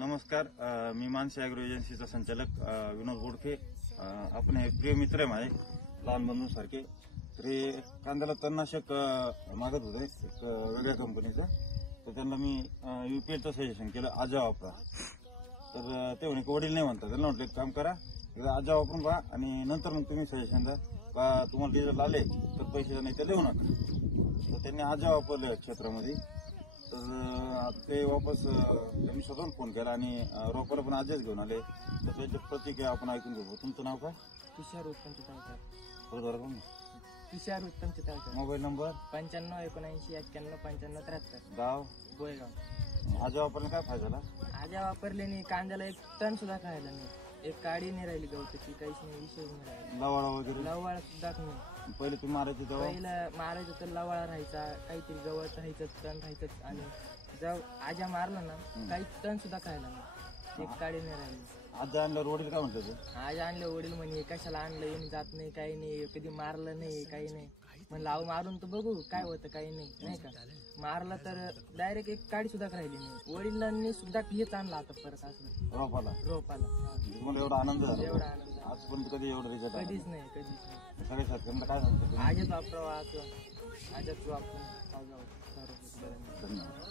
नमस्कार. मी मानसी अॅग्रो एजन्सीचा संचालक विनोद बोडके. आपण हे प्रिय मित्र आहे माझे, लहान बंधूंसारखे. तर हे कांद्याला तणनाशक मागत होते एक वेगळ्या कंपनीचं. तर त्यांना मी UPLचं सजेशन केलं, आजा वापरा. तर ते म्हणे वडील नाही म्हणतात. त्यांना म्हटलं एक काम करा, एकदा आजा वापरून पहा आणि नंतर मग तुम्ही सजेशन द्या का तुम्हाला रिझल्ट आले तर पैसे नाही तर देऊ नका. तर त्यांनी आजा वापरले क्षेत्रामध्ये. तर आता ते वापस त्यांनी स्वतःहून फोन केला आणि रोपाला पण आजच घेऊन आले. तर त्याची प्रतिक्रिया आपण ऐकून घेऊ. तुमचं नाव काय? तुषार उत्तम चितळकर. बरोबर. तुषार उत्तम चितळकर. Mobile number 9579 91 95 73. गाव गोळेगाव. आजा वापरला काय फायदा झाला? आजा वापरल्याने कांद्याला एक टन सुद्धा खायला नाही. एक काडी नाही राहिली गवताची, काहीच नाही, विषयच नाही राहिला. लवाळा वगैरे लवाळा सुद्धा नाही. पहिले तुम्ही मारायचे तेव्हा पहिलं मारायचं तर लवाळा राहायचा, काहीतरी गवत राहायचं, तण राहायचंच. आणि जेव्हा आजा मारला ना काही तण सुद्धा खायला नाही, एक काडी नाही राहिली. आजा आणल्यावर वडील काय म्हटलं ते? आजा आणले वडील म्हणे कशाला आणलं, येऊन जात नाही, काही नाही, कधी मारलं नाही, काही नाही. म्हणलं अहो मारून तर बघू काय होतं, काही नाही, नाही का. मारलं तर डायरेक्ट एक काडी सुद्धा राहिली नाही. वडिलांनी सुद्धा हेच आणला आता परत असलं रोपाला. तुम्हाला एवढा आनंद झाला? एवढा आनंद आजपर्यंत कधी एवढं रिझल्ट कधीच नाही, कधीच नाही. सगळ्या शेतकऱ्यांना काय सांगतो तुम्ही? आजच वापरावा, आजच वापरून धन्यवाद.